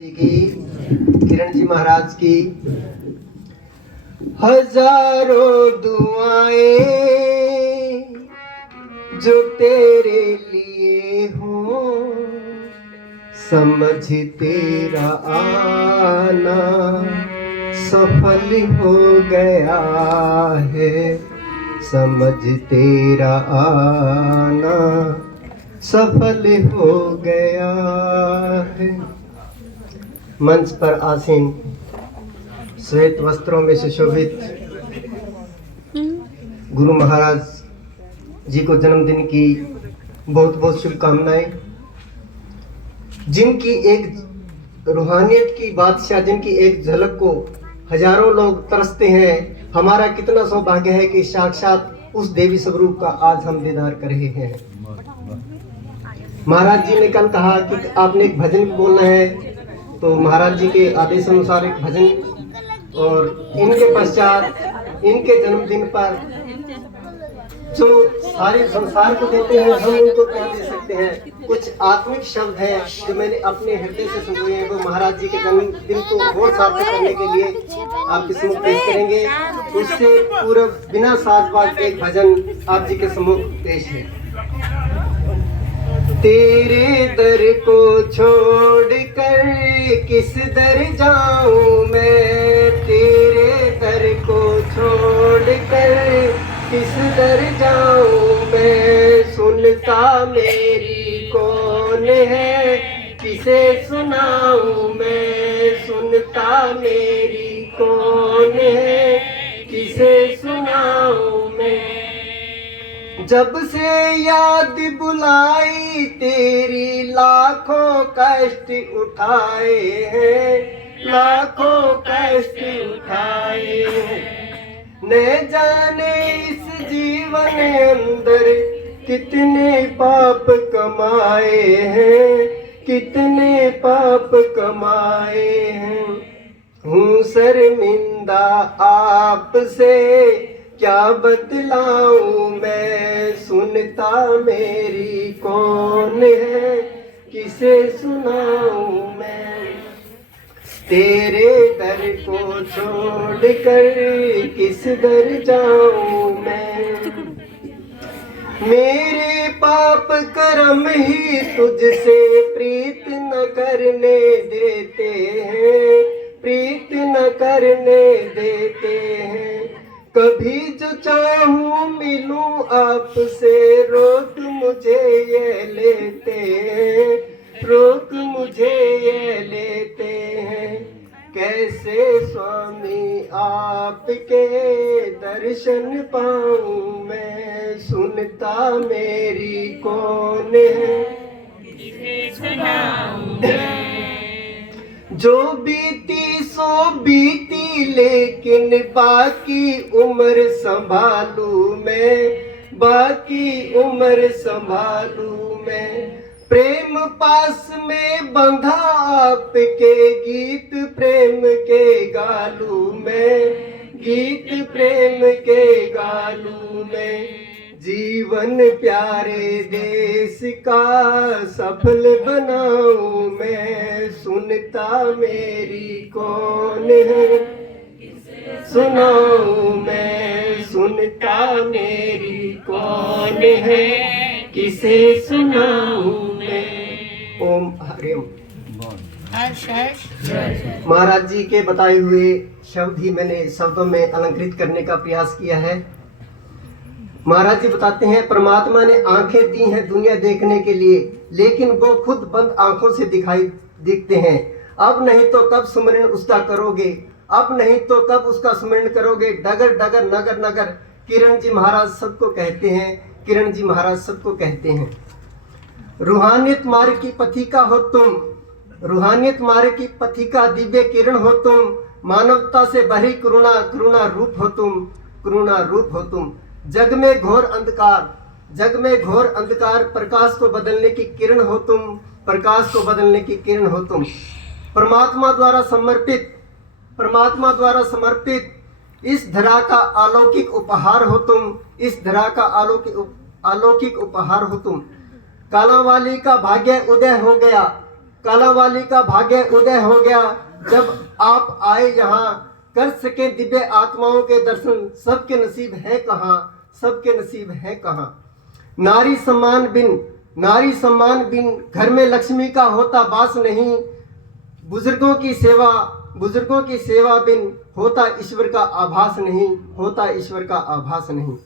की किरण जी महाराज की हजारों दुआएं जो तेरे लिए हो, समझ तेरा आना सफल हो गया है, समझ तेरा आना सफल हो गया है। मंच पर आसीन श्वेत वस्त्रों में सुशोभित गुरु महाराज जी को जन्मदिन की बहुत बहुत शुभकामनाएं। जिनकी एक रूहानियत की बादशाह, जिनकी एक झलक को हजारों लोग तरसते हैं, हमारा कितना सौभाग्य है कि साक्षात उस देवी स्वरूप का आज हम दीदार कर रहे हैं। महाराज जी ने कल कहा कि आपने एक भजन भी बोलना है, तो महाराज जी के आदेश अनुसार एक भजन, और इनके पश्चात इनके जन्मदिन पर जो सारे संसार को देते हैं, हम उनको क्या दे सकते हैं। कुछ आत्मिक शब्द हैं जो मैंने अपने हृदय से सुने हैं, वो महाराज जी के जन्मदिन को और सार्थक करने के लिए आपके सम्मुख पेश करेंगे। उससे पूरा बिना साजबाज के एक भजन आप जी के सम्मुख पेश है। तेरे दर को छोड़ कर किस दर जाऊं मैं, तेरे दर को छोड़ कर किस दर जाऊं मैं, सुनता मेरी कौन है किसे सुनाऊं मैं, सुनता मेरी कौन है किसे सुनाऊं मैं। जब से याद बुलाई तेरी लाखों कष्ट उठाए हैं, लाखों कष्ट उठाए हैं। न जाने इस जीवन अंदर कितने पाप कमाए हैं, कितने पाप कमाए हैं। हूँ शर्मिंदा आपसे क्या बतलाऊं मैं, सुनता मेरी कौन है किसे सुनाऊं मैं। तेरे दर को छोड़ कर किस दर जाऊं मैं, मेरे पाप कर्म ही तुझसे प्रीत न करने देते हैं, प्रीत न करने देते हैं। कभी जो चाहूं मिलूं आपसे, रोक मुझे ये लेते हैं, रोक मुझे ये लेते हैं। कैसे स्वामी आपके दर्शन पाऊं मैं, सुनता मेरी कौन है किसे सुनाऊं मैं। जो बीती सो बीती लेकिन बाकी उम्र संभालूं मैं, बाकी उम्र संभालूं मैं। प्रेम पास में बंधा आपके गीत प्रेम के गालूं मैं, गीत प्रेम के गालूं मैं। जीवन प्यारे देश का सफल बनाऊं मैं, सुनता मेरी कौन है सुनाऊं मैं, सुनता मेरी कौन है किसे सुनाऊं मैं। ओम हरि ओम। महाराज जी के बताए हुए शब्द ही मैंने शब्दों में अलंकृत करने का प्रयास किया है। महाराज जी बताते हैं, परमात्मा ने आंखें दी हैं दुनिया देखने के लिए, लेकिन वो खुद बंद आंखों से दिखते हैं। अब नहीं तो कब सुमरण उसका करोगे, अब नहीं तो कब उसका सुमरण करोगे। डगर डगर नगर नगर किरण जी महाराज सबको कहते हैं, किरण जी महाराज सबको कहते हैं। रूहानियत मार्ग की पथिका हो तुम, रूहानियत मार्ग की पथिका दिव्य किरण हो तुम। मानवता से भरी करुणा, करुणा रूप हो तुम, करुणा रूप हो तुम। जग में घोर अंधकार, जग में घोर अंधकार, प्रकाश को बदलने की किरण हो तुम, प्रकाश को बदलने की किरण हो तुम। परमात्मा द्वारा समर्पित, परमात्मा द्वारा समर्पित इस धरा का अलौकिक उपहार हो तुम, इस धरा का अलौकिक उपहार हो तुम। कालांवाली का भाग्य उदय हो गया, कालावाली का भाग्य उदय हो गया जब आप आए यहाँ, कर सके दिव्य आत्माओं के दर्शन। सबके नसीब है कहाँ, सबके नसीब है कहाँ। नारी सम्मान बिन घर में लक्ष्मी का होता वास नहीं। बुजुर्गों की सेवा बिन होता ईश्वर का आभास नहीं, होता ईश्वर का आभास नहीं।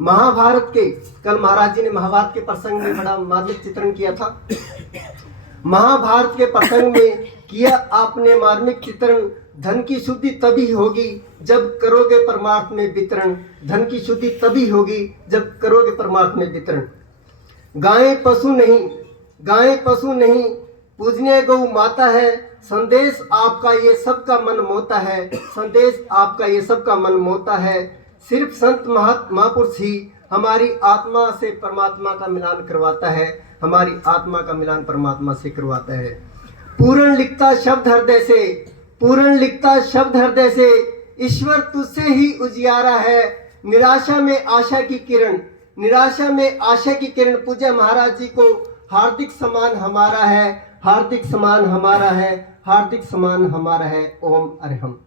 महाभारत के, कल महाराज जी ने महाभारत के प्रसंग में बड़ा मार्मिक चित्रण किया था। महाभारत के प्रसंग में किया आपने मार्मिक चित्रण। धन की शुद्धि तभी होगी जब करोगे परमार्थ में वितरण। धन की शुद्धि तभी होगी जब करोगे परमार्थ में वितरण। गायें पशु नहीं पूजनीय गौ माता है। संदेश आपका ये सबका मन मोता है, संदेश आपका ये सबका मन मोता है। सिर्फ संत महापुरुष ही हमारी आत्मा से परमात्मा का मिलान करवाता है, हमारी आत्मा का मिलान परमात्मा से करवाता है। पूर्ण लिखता शब्द हृदय से, ईश्वर तुझसे ही उजियारा है। निराशा में आशा की किरण, पूज्य महाराज जी को हार्दिक सम्मान हमारा है, हार्दिक सम्मान हमारा है, हार्दिक सम्मान हमारा है। ओम अरहम।